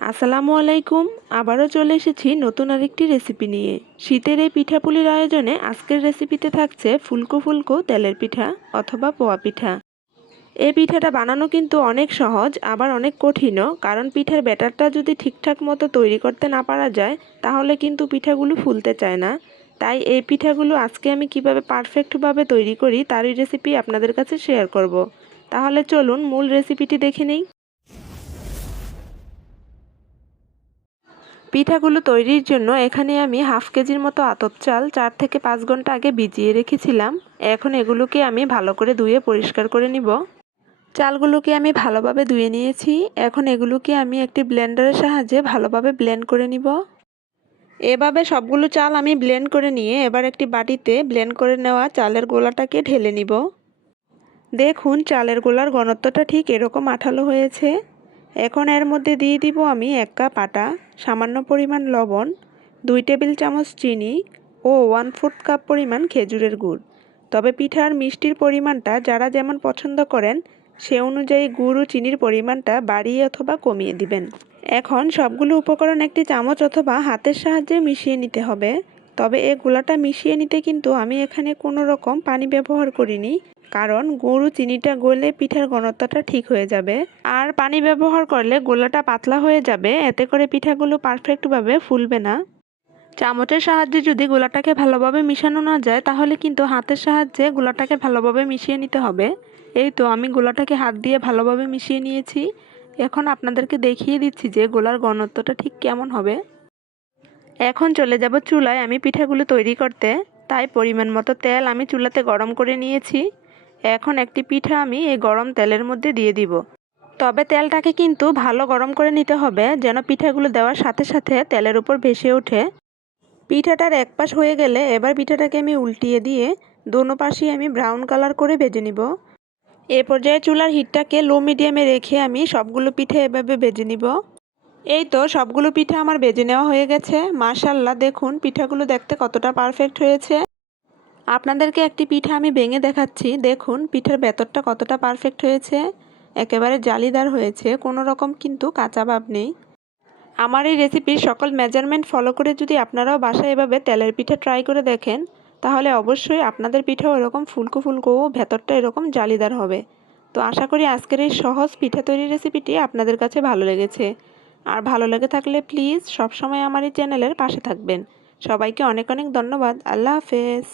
আসসালামু আলাইকুম। আবারও চলে এসেছি নতুন আরেকটি রেসিপি নিয়ে। শীতের এই পিঠাপুলির আয়োজনে আজকের রেসিপিতে থাকছে ফুলকো ফুলকো তেলের পিঠা অথবা পোয়া পিঠা। এই পিঠাটা বানানো কিন্তু অনেক সহজ, আবার অনেক কঠিনও, কারণ পিঠার ব্যাটারটা যদি ঠিকঠাক মতো তৈরি করতে না পারা যায় তাহলে কিন্তু পিঠাগুলো ফুলতে চায় না। তাই এই পিঠাগুলো আজকে আমি কিভাবে পারফেক্টভাবে তৈরি করি তারই রেসিপি আপনাদের কাছে শেয়ার করব। তাহলে চলুন মূল রেসিপিটি দেখে নিই। পিঠাগুলো তৈরির জন্য এখানে আমি হাফ কেজির মতো আতপ চাল 4 থেকে 5 ঘন্টা আগে ভিজিয়ে রেখেছিলাম। এখন এগুলোকে আমি ভালো করে ধুয়ে পরিষ্কার করে নিব। চালগুলোকে আমি ভালোভাবে ধুয়ে নিয়েছি। এখন এগুলোকে আমি একটি ব্লেন্ডারের সাহায্যে ভালোভাবে ব্লেন্ড করে নিব। এভাবে সবগুলো চাল আমি ব্লেন্ড করে নিয়ে এবার একটি বাটিতে ব্লেন্ড করে নেওয়া চালের গোলাটাকে ঢেলে নিব। দেখুন চালের গোলার ঘনত্বটা ঠিক এরকম আঠালো হয়েছে। এখন এর মধ্যে দিয়ে দিব আমি 1 কাপ আটা, সামান্য পরিমাণ লবণ, 2 টেবিল চামচ চিনি ও 1/4 কাপ পরিমাণ খেজুরের গুড়। তবে পিঠার মিষ্টির পরিমাণটা যারা যেমন পছন্দ করেন সে অনুযায়ী গুড় ও চিনির পরিমাণটা বাড়িয়ে অথবা কমিয়ে দিবেন। এখন সবগুলো উপকরণ একটি চামচ অথবা হাতের সাহায্যে মিশিয়ে নিতে হবে। তবে এই গোলাটা মিশিয়ে নিতে কিন্তু আমি এখানে কোনো রকম পানি ব্যবহার করিনি, কারণ গুড় ও চিনিটা গলে পিঠার ঘনত্বটা ঠিক হয়ে যাবে। আর পানি ব্যবহার করলে গোলাটা পাতলা হয়ে যাবে, এতে করে পিঠাগুলো পারফেক্টভাবে ফুলবে না। চামচের সাহায্যে যদি গোলাটাকে ভালোভাবে মিশানো না যায় তাহলে কিন্তু হাতের সাহায্যে গোলাটাকে ভালোভাবে মিশিয়ে নিতে হবে। এই তো আমি গোলাটাকে হাত দিয়ে ভালোভাবে মিশিয়ে নিয়েছি। এখন আপনাদেরকে দেখিয়ে দিচ্ছি যে গোলার ঘনত্বটা ঠিক কেমন হবে। এখন চলে যাব চুলায় আমি পিঠাগুলো তৈরি করতে। তাই পরিমাণ মতো তেল আমি চুলাতে গরম করে নিয়েছি। এখন একটি পিঠা আমি এই গরম তেলের মধ্যে দিয়ে দিব। তবে তেলটাকে কিন্তু ভালো গরম করে নিতে হবে যেন পিঠাগুলো দেওয়ার সাথে সাথে তেলের উপর ভেসে ওঠে। পিঠাটার এক পাশ হয়ে গেলে এবার পিঠাটাকে আমি উল্টিয়ে দিয়ে দোনো পাশেই আমি ব্রাউন কালার করে ভেজে নিব। এ পর্যায়ে চুলার হিটটাকে লো মিডিয়ামে রেখে আমি সবগুলো পিঠা এভাবে ভেজে নিব। এই তো সবগুলো পিঠা আমার ভেজে নেওয়া হয়ে গেছে। মাশাআল্লাহ, দেখুন পিঠাগুলো দেখতে কতটা পারফেক্ট হয়েছে। আপনাদেরকে একটি পিঠা আমি ভেঙে দেখাচ্ছি। দেখুন পিঠার ভেতরটা কতটা পারফেক্ট হয়েছে, একেবারে জালিদার হয়েছে, কোনো রকম কিন্তু কাঁচা ভাব নেই। আমার এই রেসিপির সকল মেজারমেন্ট ফলো করে যদি আপনারাও বাসায় এভাবে তেলের পিঠা ট্রাই করে দেখেন তাহলে অবশ্যই আপনাদের পিঠাও এরকম ফুলকো ফুলকো ও ভেতরটা এরকম জালিদার হবে। তো আশা করি আজকের এই সহজ পিঠা তৈরির রেসিপিটি আপনাদের কাছে ভালো লেগেছে। আর ভালো লেগে থাকলে প্লিজ সবসময় আমার এই চ্যানেলের পাশে থাকবেন। সবাইকে অনেক অনেক ধন্যবাদ। আল্লাহ হাফেজ।